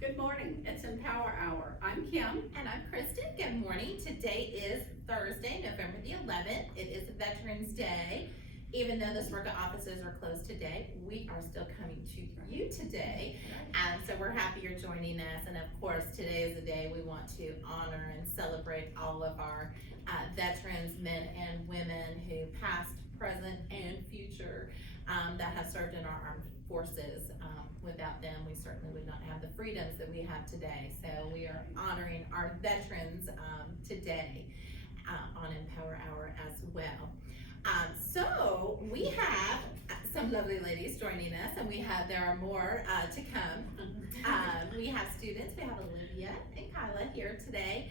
Good morning, it's Empower Hour. I'm Kim. And I'm Kristen. Good morning. Today is Thursday, November the 11th. It is Veterans Day. Even though the SWRCA offices are closed today, we are still coming to you today. So we're happy you're joining us. And of course, today is the day we want to honor and celebrate all of our veterans, men and women who past, present, and future that have served in our armed forces. Without them, we certainly would not have the freedoms that we have today. So we are honoring our veterans today on Empower Hour as well. So we have some lovely ladies joining us, and there are more to come. We have students. We have Olivia and Kyla here today,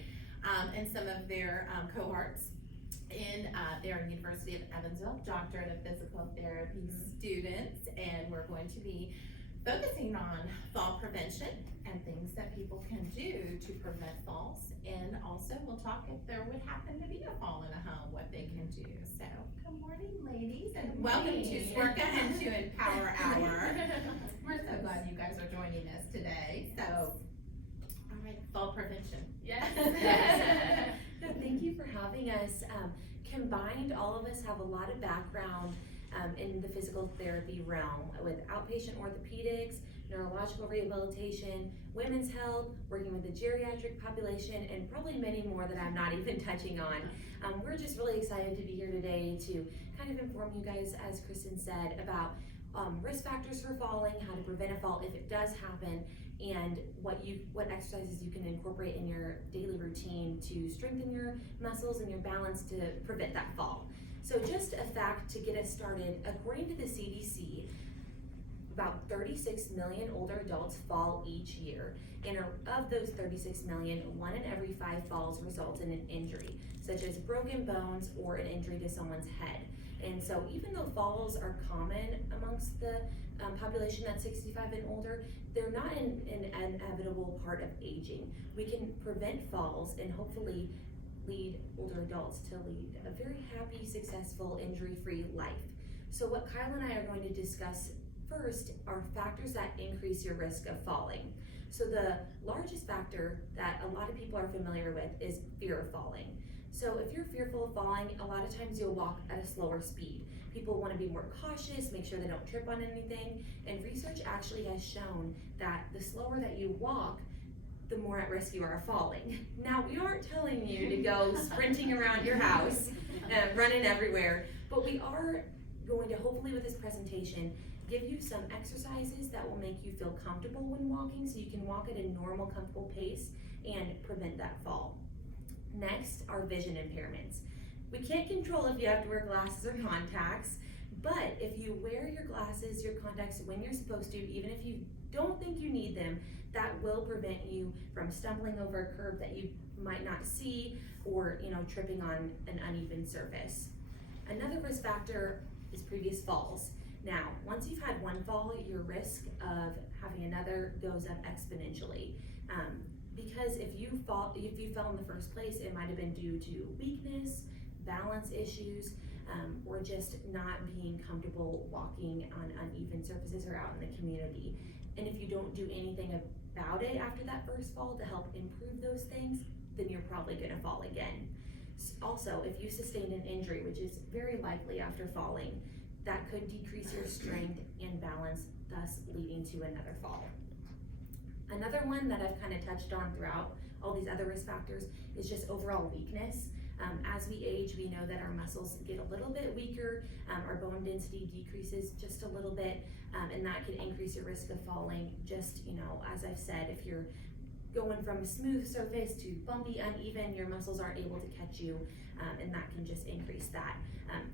and some of their cohorts in their University of Evansville Doctorate of Physical Therapy students, and we're going to be focusing on fall prevention and things that people can do to prevent falls, and also we'll talk if there would happen to be a fall in a home, what they can do. So good morning, ladies, and welcome to SWRCA and to Empower Hour. We're so glad you guys are joining us today. So all right, fall prevention. Yes. Thank you for having us. Combined, all of us have a lot of background in the physical therapy realm with outpatient orthopedics, neurological rehabilitation, women's health, working with the geriatric population, and probably many more that I'm not even touching on. We're just really excited to be here today to kind of inform you guys, as Kristen said, about risk factors for falling, how to prevent a fall if it does happen, and what exercises you can incorporate in your daily routine to strengthen your muscles and your balance to prevent that fall. So just a fact to get us started, according to the CDC, about 36 million older adults fall each year. And of those 36 million, 1 in every 5 falls result in an injury, such as broken bones or an injury to someone's head. And so even though falls are common amongst the population that's 65 and older, they're not an inevitable part of aging. We can prevent falls and hopefully lead older adults to lead a very happy, successful, injury-free life. So what Kyle and I are going to discuss first are factors that increase your risk of falling. So the largest factor that a lot of people are familiar with is fear of falling. So if you're fearful of falling, a lot of times you'll walk at a slower speed. People want to be more cautious, make sure they don't trip on anything, and research actually has shown that the slower that you walk, the more at risk you are of falling. Now, we aren't telling you to go sprinting around your house and running everywhere, but we are going to, hopefully with this presentation, give you some exercises that will make you feel comfortable when walking, so you can walk at a normal, comfortable pace and prevent that fall. Next are vision impairments. We can't control if you have to wear glasses or contacts, but if you wear your glasses, your contacts when you're supposed to, even if you don't think you need them, that will prevent you from stumbling over a curb that you might not see, or tripping on an uneven surface. Another risk factor is previous falls. Now, once you've had one fall, your risk of having another goes up exponentially. Because if you fell in the first place, it might have been due to weakness, balance issues, or just not being comfortable walking on uneven surfaces or out in the community. And if you don't do anything about it after that first fall to help improve those things, then you're probably going to fall again. Also, if you sustained an injury, which is very likely after falling, that could decrease your strength and balance, thus leading to another fall. Another one that I've kind of touched on throughout all these other risk factors is just overall weakness. As we age, we know that our muscles get a little bit weaker, our bone density decreases just a little bit, and that can increase your risk of falling. Just, as I've said, if you're going from a smooth surface to bumpy, uneven, your muscles aren't able to catch you, and that can just increase that.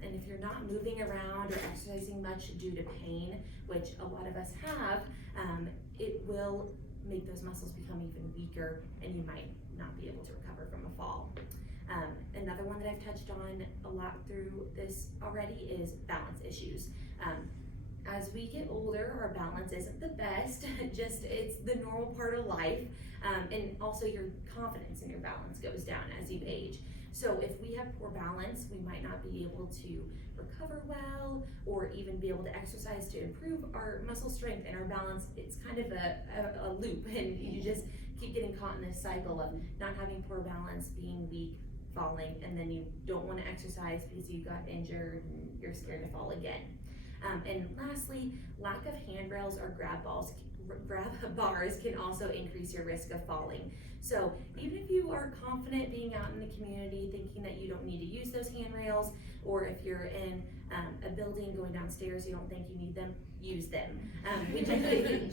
And if you're not moving around or exercising much due to pain, which a lot of us have, it will make those muscles become even weaker, and you might not be able to recover from a fall. Another one that I've touched on a lot through this already is balance issues. As we get older, our balance isn't the best, just it's the normal part of life. And also your confidence in your balance goes down as you age. So if we have poor balance, we might not be able to recover well, or even be able to exercise to improve our muscle strength and our balance. It's kind of a loop, and you just keep getting caught in this cycle of not having poor balance, being weak, falling, and then you don't want to exercise because you got injured and you're scared to fall again. And lastly, lack of handrails or grab bars can also increase your risk of falling. So even if you are confident being out in the community, thinking that you don't need to use those handrails, or if you're in a building going downstairs, you don't think you need them, use them.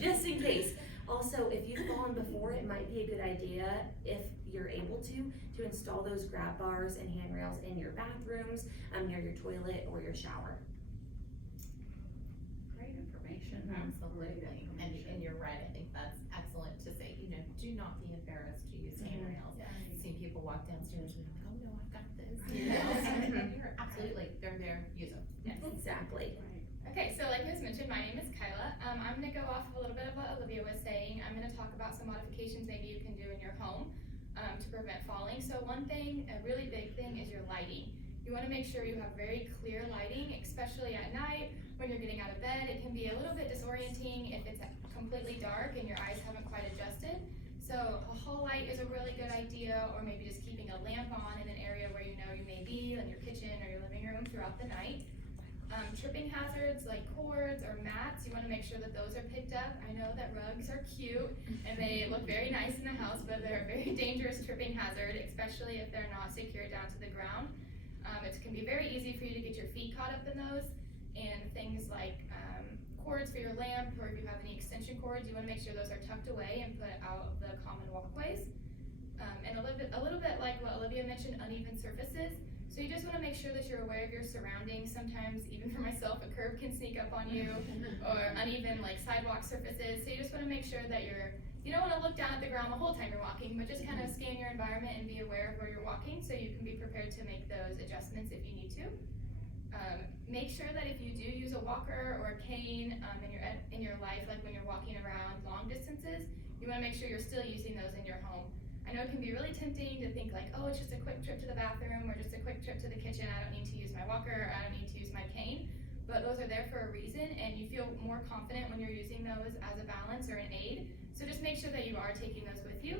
Just in case. Also, if you've fallen before, it might be a good idea, if you're able to install those grab bars and handrails in your bathrooms, near your toilet or your shower. Great information. Absolutely, and you're right, I think that's excellent to say, do not be embarrassed to use handrails. Seen people walk downstairs and oh no, I've got this, You're absolutely, they're there, use them. Yes, exactly. Okay, so like Ms. mentioned, my name is Kyla. I'm gonna go off of a little bit of what Olivia was saying. I'm gonna talk about some modifications maybe you can do in your home to prevent falling. So one thing, a really big thing, is your lighting. You wanna make sure you have very clear lighting, especially at night when you're getting out of bed. It can be a little bit disorienting if it's completely dark and your eyes haven't quite adjusted. So a hall light is a really good idea, or maybe just keeping a lamp on in an area where you know you may be, in your kitchen or your living room throughout the night. Tripping hazards like cords or mats, you want to make sure that those are picked up. I know that rugs are cute and they look very nice in the house, but they're a very dangerous tripping hazard, especially if they're not secured down to the ground. It can be very easy for you to get your feet caught up in those, and things like cords for your lamp, or if you have any extension cords, you want to make sure those are tucked away and put out of the common walkways. And a little bit like what Olivia mentioned, uneven surfaces. So you just want to make sure that you're aware of your surroundings. Sometimes, even for myself, a curb can sneak up on you, or uneven like sidewalk surfaces. So you just want to make sure that you don't want to look down at the ground the whole time you're walking, but just kind of scan your environment and be aware of where you're walking, so you can be prepared to make those adjustments if you need to. Make sure that if you do use a walker or a cane in your life, like when you're walking around long distances, you want to make sure you're still using those in your home. I know it can be really tempting to think like, oh, it's just a quick trip to the bathroom or just a quick trip to the kitchen. I don't need to use my walker, I don't need to use my cane. But those are there for a reason, and you feel more confident when you're using those as a balance or an aid. So just make sure that you are taking those with you.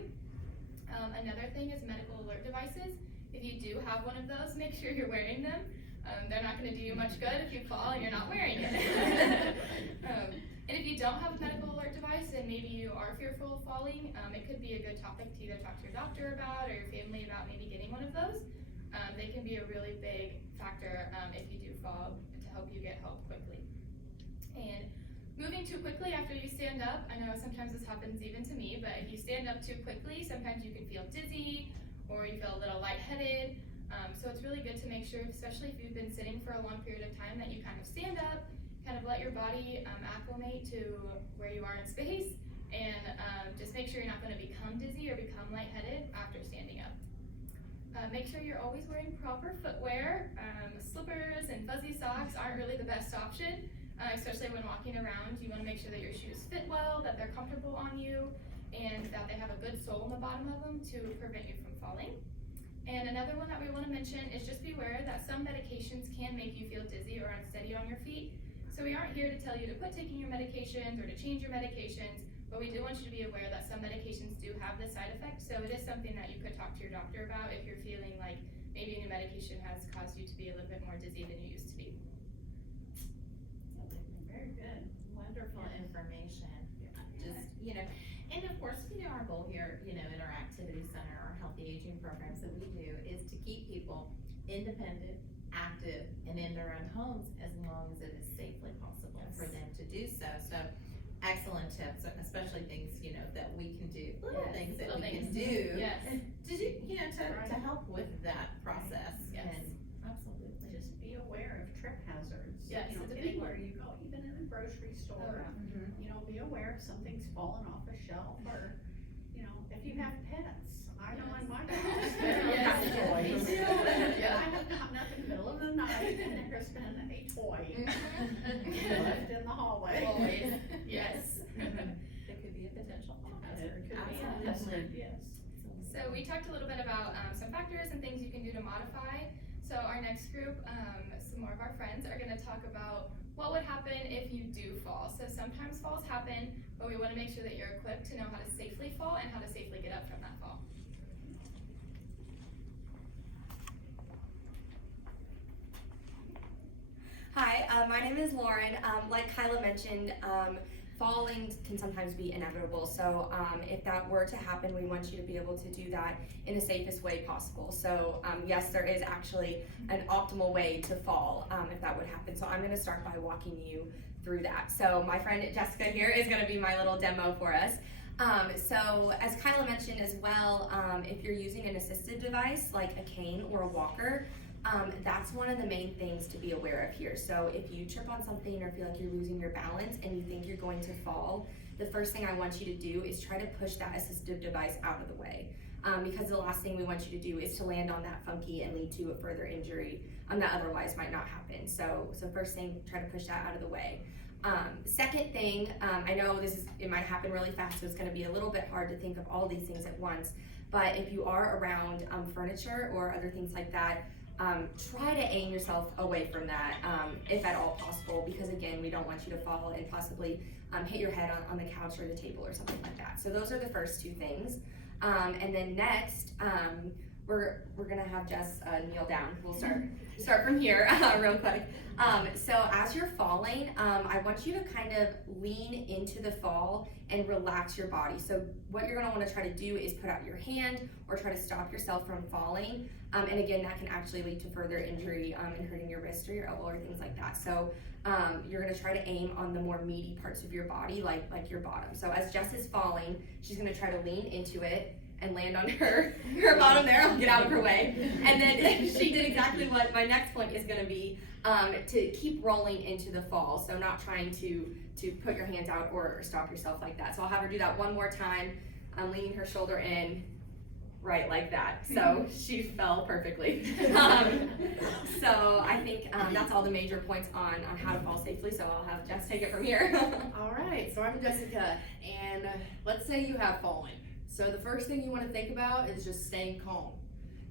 Another thing is medical alert devices. If you do have one of those, make sure you're wearing them. They're not going to do you much good if you fall and you're not wearing it. And if you don't have a medical alert device and maybe you are fearful of falling, it could be a good topic to either talk to your doctor about or your family about maybe getting one of those. They can be a really big factor if you do fall, to help you get help quickly. And moving too quickly after you stand up, I know sometimes this happens even to me, but if you stand up too quickly, sometimes you can feel dizzy or you feel a little lightheaded. So it's really good to make sure, especially if you've been sitting for a long period of time, that you kind of stand up, kind of let your body acclimate to where you are in space, and just make sure you're not going to become dizzy or become lightheaded after standing up. Make sure you're always wearing proper footwear. Slippers and fuzzy socks aren't really the best option, especially when walking around. You want to make sure that your shoes fit well, that they're comfortable on you, and that they have a good sole in the bottom of them to prevent you from falling. And another one that we want to mention is just be aware that some medications can make you feel dizzy or unsteady on your feet. So we aren't here to tell you to quit taking your medications or to change your medications, but we do want you to be aware that some medications do have this side effect. So it is something that you could talk to your doctor about if you're feeling like maybe a new medication has caused you to be a little bit more dizzy than you used to be. Very good. Wonderful information. Just, and of course, our goal here, in our activity center, our healthy aging programs that we do, is to keep people independent, active, and in their own homes as long as it is safely possible for them to do so. So excellent tips, especially things, that we can do, little things that we can do. Yes. To help with that process. Yes. And absolutely. Just be aware of trip hazards. Yes, it's a big Anywhere you go, even in a grocery store, be aware if something's fallen off a shelf, or, if you have pets. I know in my house, Yes. toys. Yeah. I have gotten up in the middle of the night and there's been a toy Mhm. left in the hallway. Always, yes. It could be a potential fall hazard. It could be a Absolutely. hazard, yes. So we talked a little bit about some factors and things you can do to modify. So our next group, some more of our friends are gonna talk about what would happen if you do fall. So sometimes falls happen, but we wanna make sure that you're equipped to know how to safely fall and how to safely get up from that fall. Hi, my name is Lauren. Like Kyla mentioned, falling can sometimes be inevitable. So if that were to happen, we want you to be able to do that in the safest way possible. So yes, there is actually an optimal way to fall if that would happen. So I'm gonna start by walking you through that. So my friend Jessica here is gonna be my little demo for us. So as Kyla mentioned as well, if you're using an assistive device like a cane or a walker, that's one of the main things to be aware of here. So if you trip on something or feel like you're losing your balance and you think you're going to fall, the first thing I want you to do is try to push that assistive device out of the way. Because the last thing we want you to do is to land on that funky and lead to a further injury that otherwise might not happen. So first thing, try to push that out of the way. Second thing, I know it might happen really fast, so it's gonna be a little bit hard to think of all these things at once, but if you are around furniture or other things like that, try to aim yourself away from that, if at all possible, because again, we don't want you to fall and possibly hit your head on the couch or the table or something like that. So those are the first two things. And then next, we're gonna have Jess kneel down. We'll start from here real quick. So as you're falling, I want you to kind of lean into the fall and relax your body. So what you're gonna wanna try to do is put out your hand or try to stop yourself from falling. And again, that can actually lead to further injury and hurting your wrist or your elbow or things like that. So you're gonna try to aim on the more meaty parts of your body, like your bottom. So as Jess is falling, she's gonna try to lean into it and land on her bottom there. I'll get out of her way. And then she did exactly what my next point is gonna be, to keep rolling into the fall. So not trying to put your hands out or stop yourself like that. So I'll have her do that one more time. I'm leaning her shoulder in, right like that. So she fell perfectly. So I think that's all the major points on how to fall safely. So I'll have Jess take it from here. All right, so I'm Jessica, and let's say you have fallen. So the first thing you want to think about is just staying calm.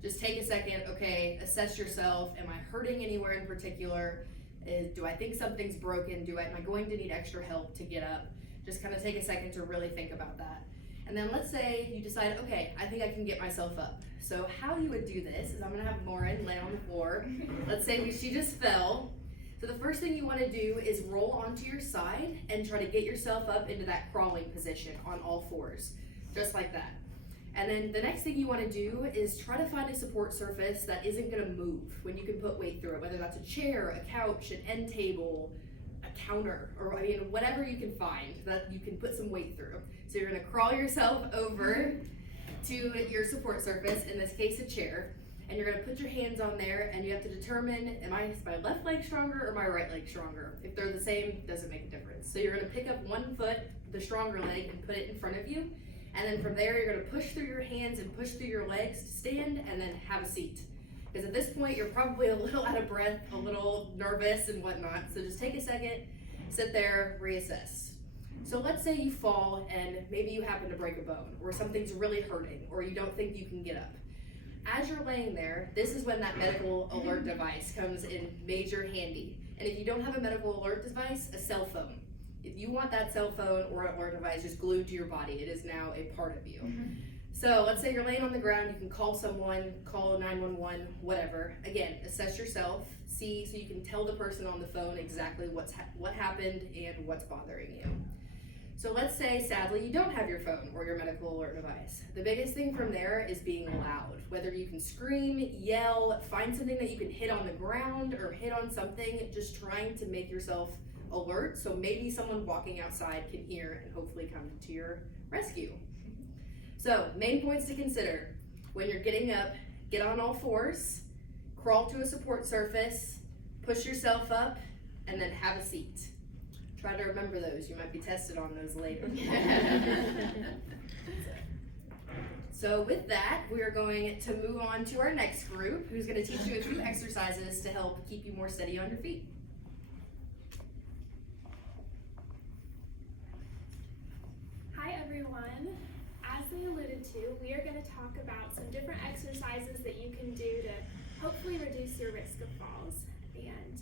Just take a second, okay, assess yourself. Am I hurting anywhere in particular? Do I think something's broken? Am I going to need extra help to get up? Just kind of take a second to really think about that. And then let's say you decide, okay, I think I can get myself up. So how you would do this is I'm gonna have Lauren lay on the floor. Let's say she just fell. So the first thing you wanna do is roll onto your side and try to get yourself up into that crawling position on all fours, just like that. And then the next thing you wanna do is try to find a support surface that isn't gonna move when you can put weight through it, whether that's a chair, a couch, an end table, a counter, or whatever you can find that you can put some weight through. So you're gonna crawl yourself over to your support surface, in this case a chair, and you're gonna put your hands on there and you have to determine, is my left leg stronger or my right leg stronger? If they're the same, doesn't make a difference. So you're gonna pick up one foot, the stronger leg, and put it in front of you. And then from there, you're gonna push through your hands and push through your legs to stand and then have a seat. Because at this point, you're probably a little out of breath, a little nervous and whatnot. So just take a second, sit there, reassess. So let's say you fall and maybe you happen to break a bone or something's really hurting or you don't think you can get up. As you're laying there, this is when that medical alert device comes in major handy. And if you don't have a medical alert device, a cell phone. If you want that cell phone or alert device just glued to your body, it is now a part of you. So let's say you're laying on the ground, you can call someone, call 911, whatever. Again, assess yourself, see, so you can tell the person on the phone exactly what happened and what's bothering you. So let's say, sadly, you don't have your phone or your medical alert device. The biggest thing from there is being loud. Whether you can scream, yell, find something that you can hit on the ground or hit on something, just trying to make yourself alert so maybe someone walking outside can hear and hopefully come to your rescue. So, main points to consider. When you're getting up, get on all fours, crawl to a support surface, push yourself up, and then have a seat. Try to remember those. You might be tested on those later. So with that, we are going to move on to our next group, who's going to teach you a few exercises to help keep you more steady on your feet. Hi everyone. As they alluded to, we are going to talk about some different exercises that you can do to hopefully reduce your risk of falls. And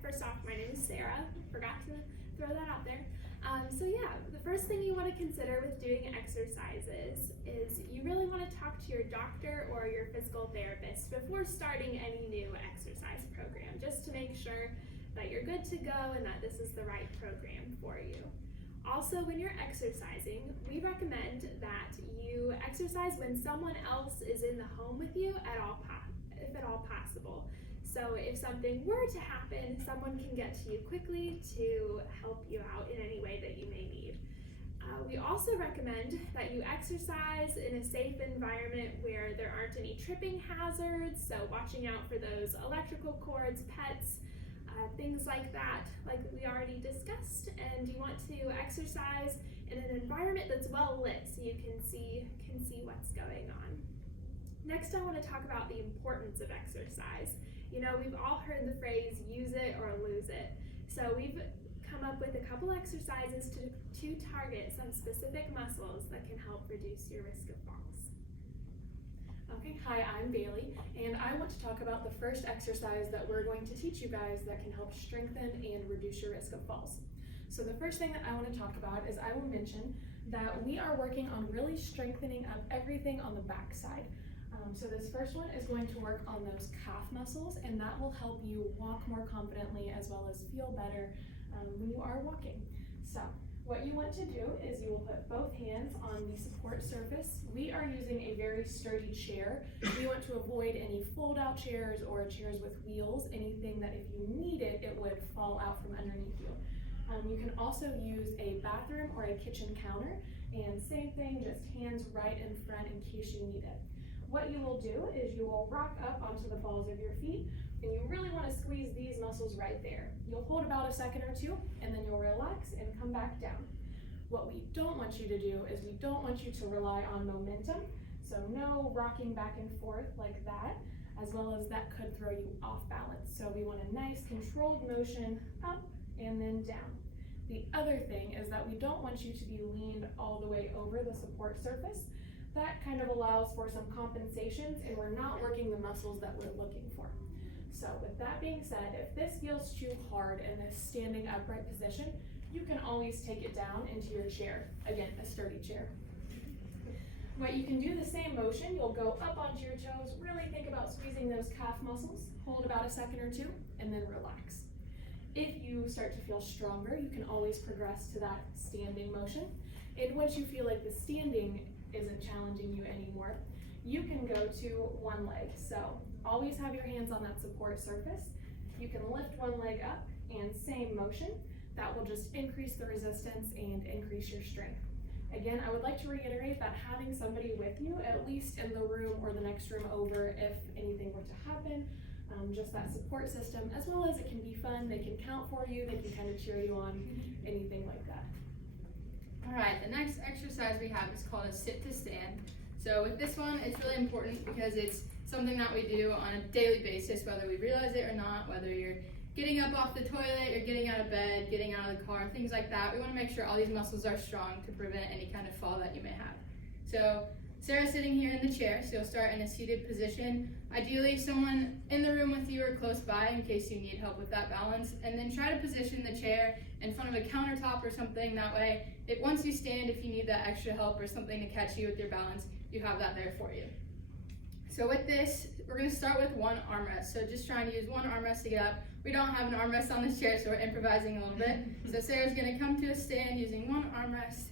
first off, my name is Sarah. Forgot to throw that out there. So yeah, the first thing you want to consider with doing exercises is you really want to talk to your doctor or your physical therapist before starting any new exercise program, just to make sure that you're good to go and that this is the right program for you. Also, when you're exercising, we recommend that you exercise when someone else is in the home with you if at all possible. So if something were to happen, someone can get to you quickly to help you out in any way that you may need. We also recommend that you exercise in a safe environment where there aren't any tripping hazards, so watching out for those electrical cords, pets, things like that, like we already discussed. And you want to exercise in an environment that's well lit so you can see what's going on. Next, I want to talk about the importance of exercise. You know, we've all heard the phrase use it or lose it. So we've come up with a couple exercises to target some specific muscles that can help reduce your risk of falls. Okay, hi, I'm Bailey, and I want to talk about the first exercise that we're going to teach you guys that can help strengthen and reduce your risk of falls. So the first thing that I want to talk about is I will mention that we are working on really strengthening up everything on the back side. So this first one is going to work on those calf muscles, and that will help you walk more confidently as well as feel better when you are walking. So what you want to do is you will put both hands on the support surface. We are using a very sturdy chair. We want to avoid any fold-out chairs or chairs with wheels, anything that if you need it, it would fall out from underneath you. You can also use a bathroom or a kitchen counter, and same thing, just hands right in front in case you need it. What you will do is you will rock up onto the balls of your feet, and you really want to squeeze these muscles right there. You'll hold about a second or two, and then you'll relax and come back down. What we don't want you to do is we don't want you to rely on momentum, so no rocking back and forth like that, as well as that could throw you off balance. So we want a nice controlled motion up and then down. The other thing is that we don't want you to be leaned all the way over the support surface. That kind of allows for some compensations, and we're not working the muscles that we're looking for. So with that being said, if this feels too hard in this standing upright position, you can always take it down into your chair. Again, a sturdy chair. But you can do the same motion. You'll go up onto your toes, really think about squeezing those calf muscles, hold about a second or two, and then relax. If you start to feel stronger, you can always progress to that standing motion. And once you feel like the standing isn't challenging you anymore, you can go to one leg. So always have your hands on that support surface. You can lift one leg up and same motion. That will just increase the resistance and increase your strength. Again, I would like to reiterate that having somebody with you, at least in the room or the next room over if anything were to happen, just that support system, as well as it can be fun. They can count for you, they can kind of cheer you on, anything like that. All right, the next exercise we have is called a sit to stand. So with this one, it's really important because it's something that we do on a daily basis, whether we realize it or not, whether you're getting up off the toilet, you're getting out of bed, getting out of the car, things like that. We want to make sure all these muscles are strong to prevent any kind of fall that you may have. So Sarah's sitting here in the chair, so you'll start in a seated position. Ideally, someone in the room with you or close by in case you need help with that balance, and then try to position the chair in front of a countertop or something. That way, once you stand, if you need that extra help or something to catch you with your balance, you have that there for you. So with this, we're going to start with one armrest. So just trying to use one armrest to get up. We don't have an armrest on this chair, so we're improvising a little bit. So Sarah's going to come to a stand using one armrest.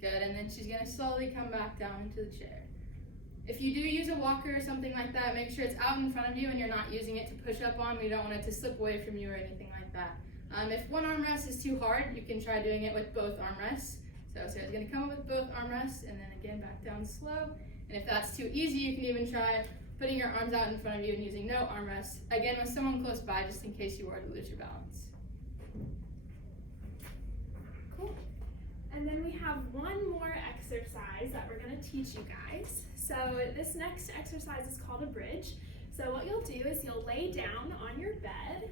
Good, and then she's going to slowly come back down into the chair. If you do use a walker or something like that, make sure it's out in front of you and you're not using it to push up on. We don't want it to slip away from you or anything like that. If one armrest is too hard, you can try doing it with both armrests. So Sarah's going to come up with both armrests and then again back down slow. And if that's too easy, you can even try putting your arms out in front of you and using no armrests. Again, with someone close by, just in case you were to lose your balance. Cool. And And then we have one more exercise that we're gonna teach you guys. So this next exercise is called a bridge. So what you'll do is you'll lay down on your bed,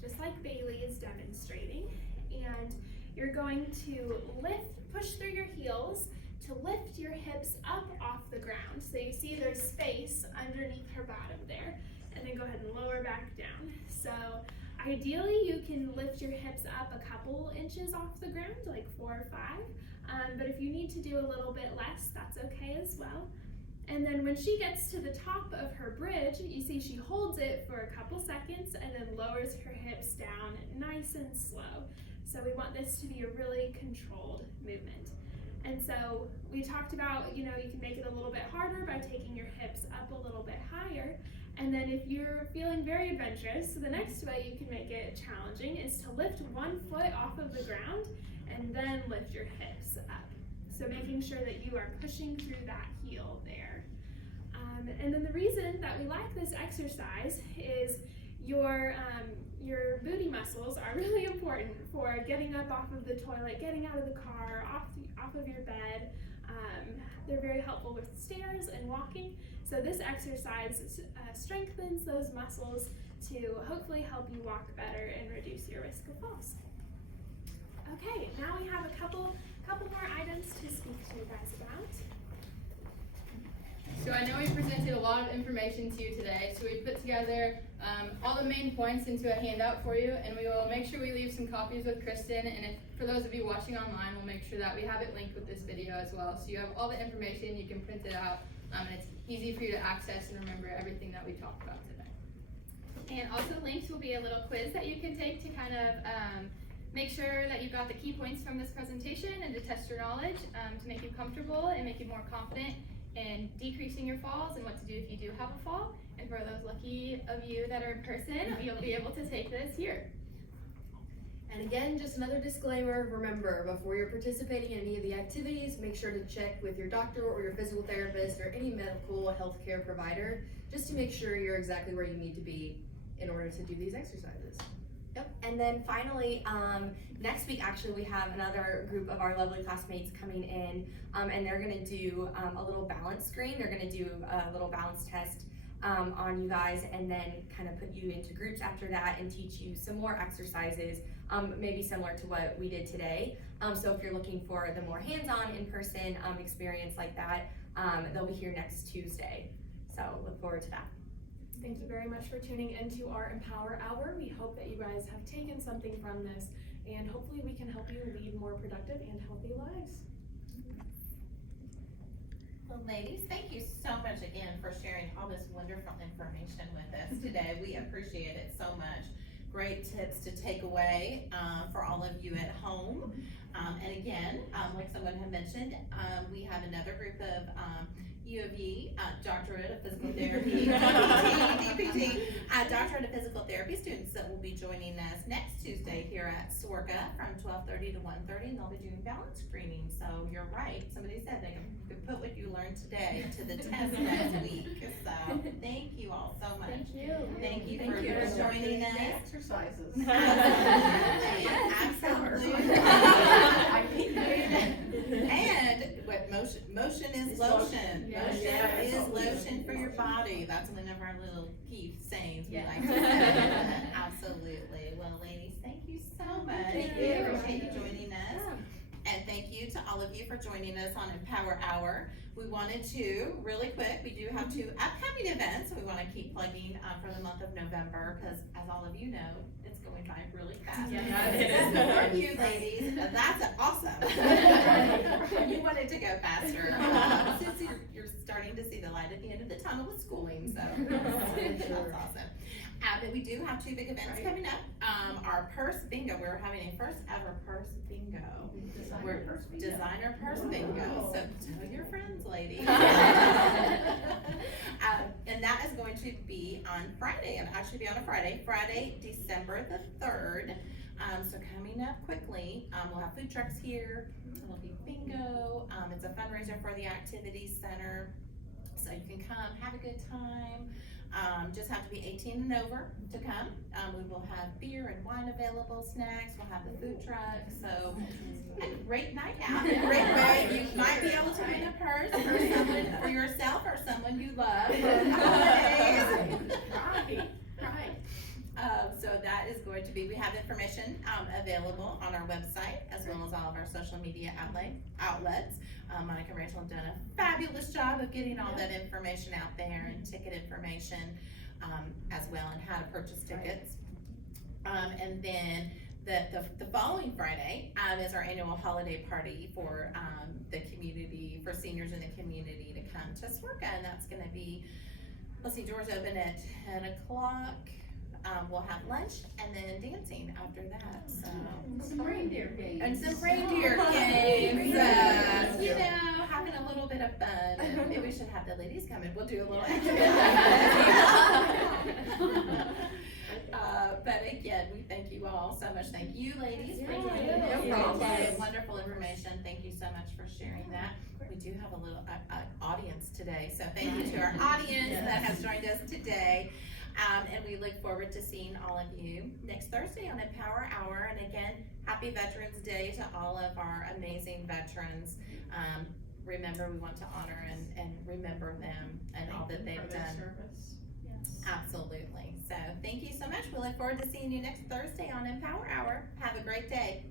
just like Bailey is demonstrating, and you're going to push through your heels to lift your hips up off the ground. So you see there's space underneath her bottom there, and then go ahead and lower back down. So ideally you can lift your hips up a couple inches off the ground, like 4 or 5, but if you need to do a little bit less, that's okay as well. And then when she gets to the top of her bridge, you see she holds it for a couple seconds and then lowers her hips down nice and slow. So we want this to be a really controlled movement. And so we talked about, you can make it a little bit harder by taking your hips up a little bit higher. And then if you're feeling very adventurous, the next way you can make it challenging is to lift one foot off of the ground and then lift your hips up. So making sure that you are pushing through that heel there. And then the reason that we like this exercise is your booty muscles are really important for getting up off of the toilet, getting out of the car, off of your bed. They're very helpful with stairs and walking. So this exercise strengthens those muscles to hopefully help you walk better and reduce your risk of falls. Okay, now we have a couple more items to speak to you guys about. So I know we presented a lot of information to you today, so we put together all the main points into a handout for you, and we will make sure we leave some copies with Kristen, and for those of you watching online, we'll make sure that we have it linked with this video as well, so you have all the information, you can print it out, and it's easy for you to access and remember everything that we talked about today. And also linked will be a little quiz that you can take to kind of make sure that you got the key points from this presentation and to test your knowledge to make you comfortable and make you more confident in decreasing your falls and what to do if you do have a fall. And for those lucky of you that are in person, you'll be able to take this here. And again, just another disclaimer, remember, before you're participating in any of the activities, make sure to check with your doctor or your physical therapist or any medical healthcare provider, just to make sure you're exactly where you need to be in order to do these exercises. Yep, and then finally, next week actually we have another group of our lovely classmates coming in, and they're gonna do a little balance screen. They're gonna do a little balance test on you guys, and then kind of put you into groups after that and teach you some more exercises, maybe similar to what we did today. So if you're looking for the more hands-on in-person experience like that, they'll be here next Tuesday. So look forward to that. Thank you very much for tuning into our Empower Hour. We hope that you guys have taken something from this, and hopefully we can help you lead more productive and healthy lives. Well, ladies, thank you so much again for sharing all this wonderful information with us today. We appreciate it so much. Great tips to take away for all of you at home. And again, like someone had mentioned, we have another group of U of E, Doctorate of Physical Therapy, DPT, Doctorate of Physical Therapy students that will be joining us next Tuesday here at SORGA from 12:30 to 1:30, and they'll be doing balance screening. So you're right, somebody said they can put what you learned today to the test next week. So thank you all so much. Thank you. Thank you for joining us. Exercises. Absolutely. And what motion is lotion. Yes. Motion is lotion for your body. That's one of our little key sayings we like to say. Absolutely. Well, ladies, thank you so much. Thank We you. appreciate you joining us. And thank you to all of you for joining us on Empower Hour. We wanted to, really quick, we do have 2 upcoming events we want to keep plugging for the month of November, because as all of you know, it's going by really fast. Yes. For you ladies, that's awesome. You wanted to go faster, since you're starting to see the light at the end of the tunnel with schooling, so that's awesome. But we do have 2 big events coming up. Our purse bingo, we're having a first ever purse bingo. Designer purse bingo. So tell your friends, ladies. And that is going to be on Friday, and actually be on a Friday, December the 3rd. So coming up quickly, we'll have food trucks here. It'll be bingo. It's a fundraiser for the Activity Center. So you can come, have a good time. Just have to be 18 and over to come. We will have beer and wine available, snacks, we'll have the food truck, so a great night out, a great way. You might be able to win a purse for someone, for yourself or someone you love for the holidays. Right. So that is going to be, we have information available on our website as well as all of our social media outlets. Monica and Rachel have done a fabulous job of getting all that information out there and ticket information as well, and how to purchase tickets. And then the following Friday is our annual holiday party for the community, for seniors in the community to come to SWRCA, and that's gonna be, let's see, doors open at 10 o'clock. We'll have lunch and then dancing after that, so. Some reindeer games. And some reindeer games, you know, having a little bit of fun. And maybe we should have the ladies come in, we'll do a little but again, we thank you all so much. Thank you, ladies, for joining us. No problem. Wonderful information. Thank you so much for sharing that. We do have a little audience today, so thank you to our audience that has joined us today. And we look forward to seeing all of you next Thursday on Empower Hour. And again, happy Veterans Day to all of our amazing veterans. Remember, we want to honor and remember them and all that they've done. Yes. Absolutely. So thank you so much. We look forward to seeing you next Thursday on Empower Hour. Have a great day.